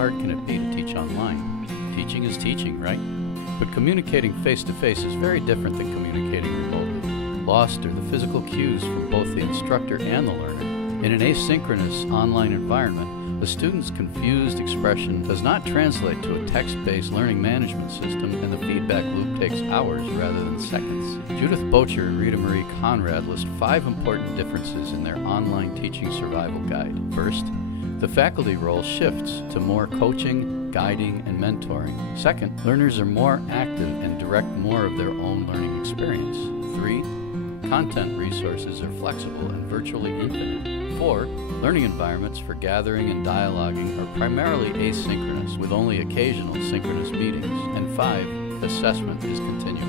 hard can it be to teach online? Teaching is teaching, right? But communicating face-to-face is very different than communicating remotely. Lost are the physical cues from both the instructor and the learner. In an asynchronous online environment, the student's confused expression does not translate to a text-based learning management system, and the feedback loop takes hours rather than seconds. Judith Bocher and Rita Marie Conrad list 5 important differences in their online teaching survival guide. First, the faculty role shifts to more coaching, guiding, and mentoring. Second, learners are more active and direct more of their own learning experience. 3, content resources are flexible and virtually infinite. 4, learning environments for gathering and dialoguing are primarily asynchronous with only occasional synchronous meetings. And 5, assessment is continuous.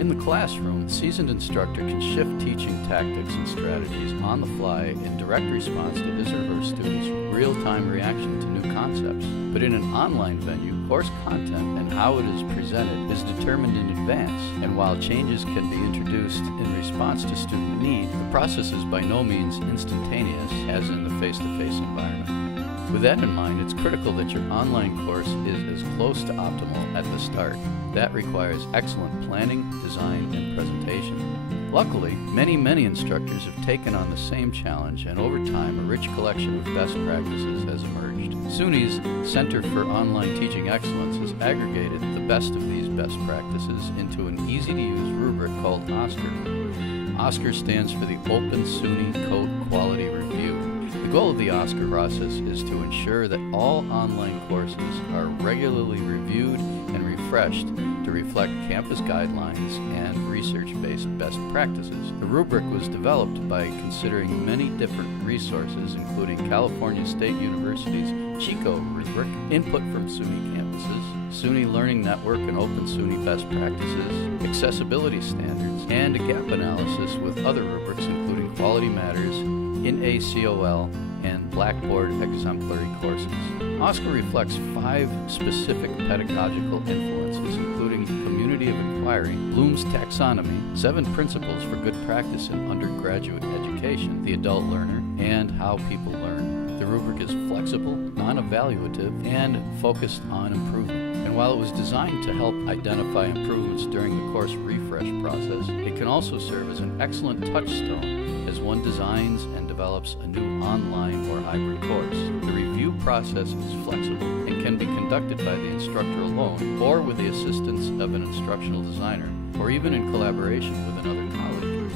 In the classroom, the seasoned instructor can shift teaching tactics and strategies on the fly in direct response to his or her students' real-time reaction to new concepts. But in an online venue, course content and how it is presented is determined in advance, and while changes can be introduced in response to student need, the process is by no means instantaneous as in the face-to-face environment. With that in mind, it's critical that your online course is as close to optimal at the start. That requires excellent planning, design, and presentation. Luckily, many instructors have taken on the same challenge, and over time, a rich collection of best practices has emerged. SUNY's Center for Online Teaching Excellence has aggregated the best of these best practices into an easy-to-use rubric called OSCQR. OSCQR stands for the Open SUNY Code Quality Review. The goal of the OSCQR process is to ensure that all online courses are regularly reviewed and refreshed to reflect campus guidelines and research-based best practices. The rubric was developed by considering many different resources, including California State University's CHICO rubric, input from SUNY campuses, SUNY Learning Network and Open SUNY best practices, accessibility standards, and a gap analysis with other rubrics including Quality Matters, NACOL, and Blackboard exemplary courses. OSCQR reflects 5 specific pedagogical influences, including community of inquiry, Bloom's taxonomy, 7 principles for good practice in undergraduate education, the adult learner, and how people learn. The rubric is flexible, non-evaluative, and focused on improvement. And while it was designed to help identify improvements during the course refresh process, it can also serve as an excellent touchstone as one designs and develops a new online or hybrid course. The review process is flexible and can be conducted by the instructor alone or with the assistance of an instructional designer, or even in collaboration with another colleague.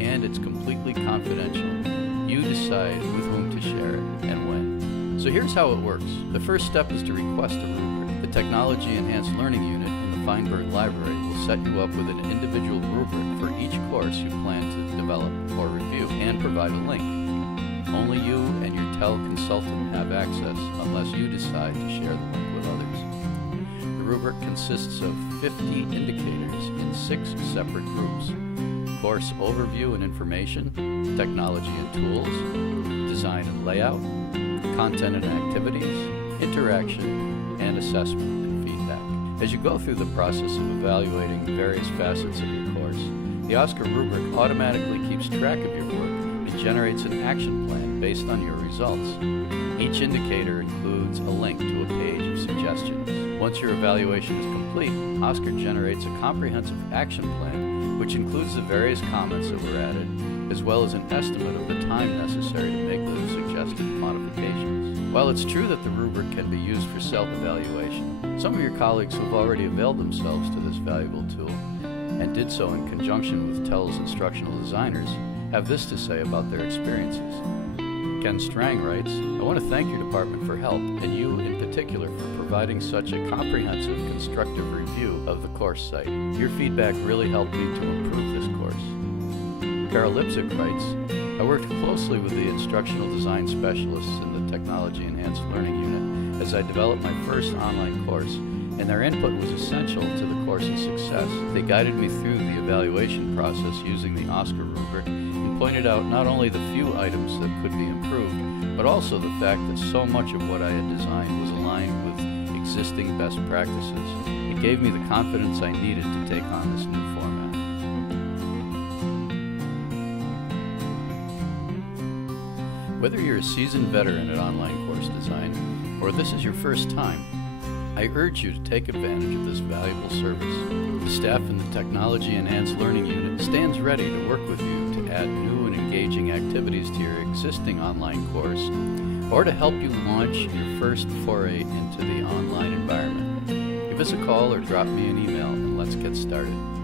And it's completely confidential. You decide with whom to share it and when. So here's how it works. The first step is to request a rubric. The Technology Enhanced Learning Unit in the Feinberg Library will set you up with an individual rubric for each course you plan to develop or review and provide a link. Only you and your TEL consultant have access unless you decide to share the link with others. The rubric consists of 50 indicators in 6 separate groups: course overview and information, technology and tools, design and layout, content and activities, interaction, and assessment and feedback. As you go through the process of evaluating various facets of your course, the OSCQR rubric automatically keeps track of your work and generates an action plan based on your results. Each indicator includes a link to a page of suggestions. Once your evaluation is complete, OSCQR generates a comprehensive action plan which includes the various comments that were added, as well as an estimate of the time necessary to make those suggested modifications. While it's true that the rubric can be used for self-evaluation, some of your colleagues who have already availed themselves to this valuable tool, and did so in conjunction with TEL's instructional designers, have this to say about their experiences. Ken Strang writes, "I want to thank your department for help, and you in particular for providing such a comprehensive, constructive review of the course site. Your feedback really helped me to improve this course." Carol Lipsick writes, "I worked closely with the instructional design specialists in the Technology Enhanced Learning Unit as I developed my first online course, and their input was essential to the course's success. They guided me through the evaluation process using the OSCQR rubric and pointed out not only the few items that could be improved, but also the fact that so much of what I had designed was aligned with existing best practices. It gave me the confidence I needed to take on this new format." Whether you're a seasoned veteran at online course design or this is your first time, I urge you to take advantage of this valuable service. The staff in the Technology Enhanced Learning Unit stands ready to work with you to add new and engaging activities to your existing online course or to help you launch your first foray into the online environment. Give us a call or drop me an email and let's get started.